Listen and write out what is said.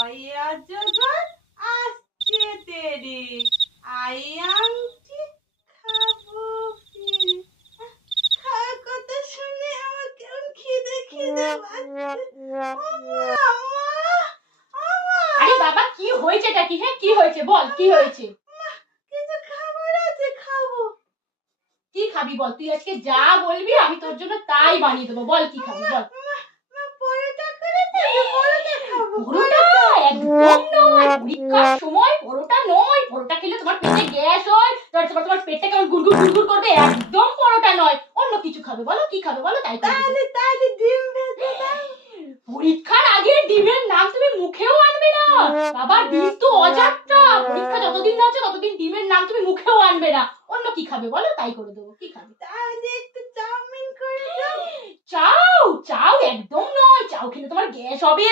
অয়া জগৎ আসছে তেরে আই আংটি খাবো ফিরে। খাওয়ার কথা শুনে আমার কেমন খিদে খিদে আরে বাবা কি হয়েছেটা কি? হ্যাঁ কি হয়েছে বল, কি হয়েছে? কিছু খাবার আছে, খাবো। কি খাবি বল, তুই আজকে যা বলবি আমি তোর জন্য তাই বানিয়ে দেবো। বল কি খাবি বল। পরোটা করে দেবে, পরোটা খাবো। পরোটা একদম নয়, পরীক্ষার সময় পরোটা নয়। পরোটা খেলে তোমার পেটে গ্যাস হয়, তোমার পেটটা কেমন গুড়গুড় গুড়গুড় করবে। একদম পরোটা নয়, অন্য কিছু খাবে। বলো কি খাবে বলো, তাই করে দেবো। তাহলে ডিম ভেজে দাও। পরীক্ষার আগে ডিমের নাম তুমি মুখেও আনবে না বাবা। ডিম তো অযাত্রা, পরীক্ষা যতদিন আছে ততদিন ডিমের নাম তুমি মুখেও আনবে না। অন্য কি খাবে বলো, তাই করে দেবো। কি খাবে? তাহলে একটু চাউমিন করে দাও। চাও? চাও একদম নয়, চাও খেলে তোমার গ্যাস হবে।